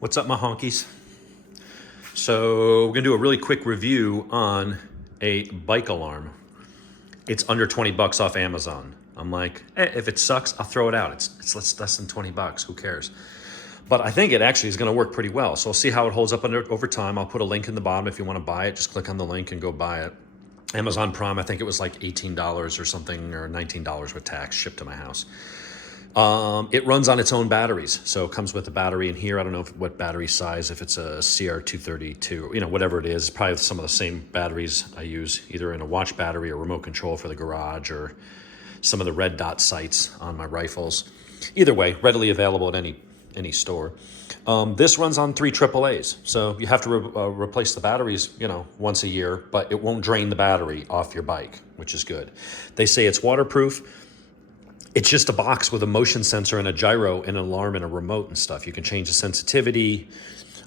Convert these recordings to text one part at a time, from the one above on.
What's up, my honkies? So we're gonna do a really quick review on a bike alarm. It's under 20 bucks off Amazon. I'm like, if it sucks, I'll throw it out. It's less than 20 bucks, who cares? But I think it actually is gonna work pretty well. So I'll see how it holds up over time. I'll put a link in the bottom if you wanna buy it. Just click on the link and go buy it. Amazon Prime, I think it was like $18 or something, or $19 with tax, shipped to my house. It runs on its own batteries. So it comes with a battery in here. I don't know what battery size, if it's a CR232, whatever it is, probably some of the same batteries I use, either in a watch battery or remote control for the garage, or some of the red dot sights on my rifles. Either way, readily available at any store. This runs on 3 AAAs. So you have to replace the batteries, once a year, but it won't drain the battery off your bike, which is good. They say it's waterproof. It's just a box with a motion sensor and a gyro and an alarm and a remote and stuff. You can change the sensitivity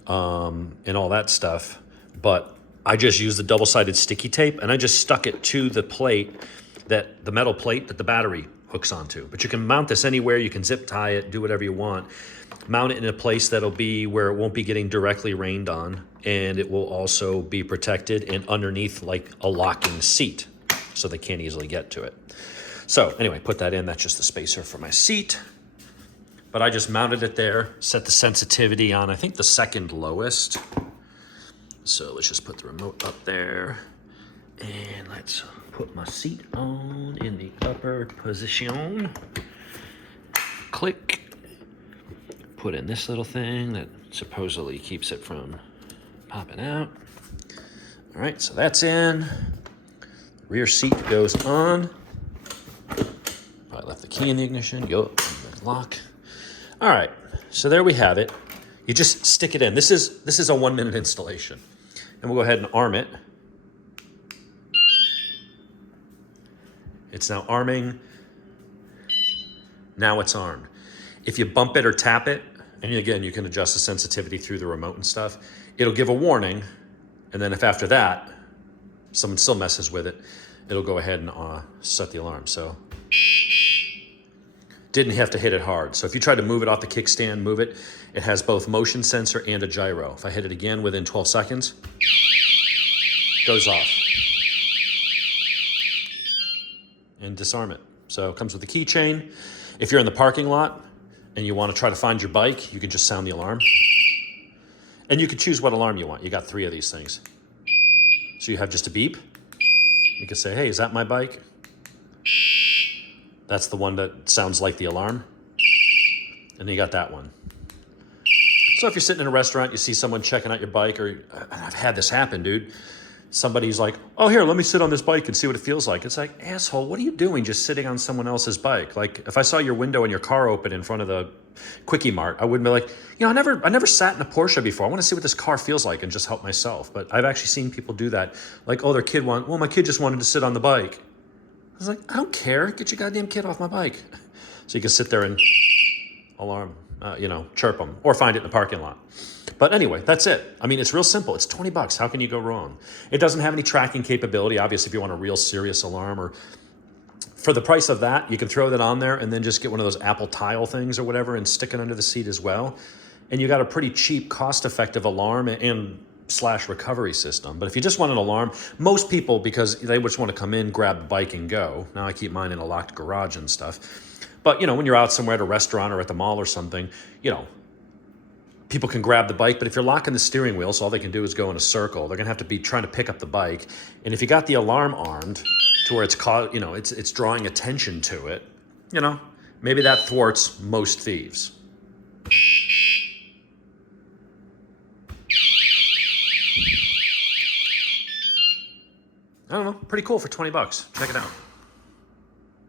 and all that stuff. But I just used the double-sided sticky tape, and I just stuck it to the plate, the metal plate that the battery hooks onto. But you can mount this anywhere. You can zip tie it, do whatever you want. Mount it in a place that'll be where it won't be getting directly rained on, and it will also be protected and underneath like a locking seat, so they can't easily get to it. So anyway, put that in. That's just the spacer for my seat. But I just mounted it there, set the sensitivity on, I think, the second lowest. So let's just put the remote up there. And let's put my seat on in the upper position. Click. Put in this little thing that supposedly keeps it from popping out. All right, so that's in. Rear seat goes on. I left the key in the ignition. Go lock. All right, so there we have it. You just stick it in. This is a 1-minute installation, and we'll go ahead and arm it. It's now arming. Now it's armed. If you bump it or tap it, and again, you can adjust the sensitivity through the remote and stuff, it'll give a warning, and then if after that someone still messes with it, it'll go ahead and set the alarm. So didn't have to hit it hard. So if you try to move it off the kickstand, move it, it has both motion sensor and a gyro. If I hit it again within 12 seconds, goes off. And disarm it. So it comes with a keychain. If you're in the parking lot and you want to try to find your bike, you can just sound the alarm. And you can choose what alarm you want. You got 3 of these things. So you have just a beep. You can say, hey, is that my bike? That's the one that sounds like the alarm. And then you got that one. So if you're sitting in a restaurant, you see someone checking out your bike, or I've had this happen, dude. Somebody's like, oh, here, let me sit on this bike and see what it feels like. It's like, asshole, what are you doing just sitting on someone else's bike? Like, if I saw your window and your car open in front of the Quickie Mart, I wouldn't be like, I never sat in a Porsche before. I want to see what this car feels like and just help myself. But I've actually seen people do that. Like, oh, my kid just wanted to sit on the bike. I was like, I don't care. Get your goddamn kid off my bike. So you can sit there and alarm, chirp them, or find it in the parking lot. But anyway, that's it. I mean, it's real simple. It's 20 bucks. How can you go wrong? It doesn't have any tracking capability. Obviously, if you want a real serious alarm, or for the price of that, you can throw that on there and then just get one of those Apple Tile things or whatever and stick it under the seat as well. And you got a pretty cheap, cost-effective alarm and / recovery system. But if you just want an alarm, most people, because they just want to come in, grab the bike and go. Now I keep mine in a locked garage and stuff. But, when you're out somewhere at a restaurant or at the mall or something, people can grab the bike. But if you're locking the steering wheel, so all they can do is go in a circle, they're going to have to be trying to pick up the bike. And if you got the alarm armed to where it's drawing attention to it, maybe that thwarts most thieves. I don't know, pretty cool for 20 bucks. Check it out.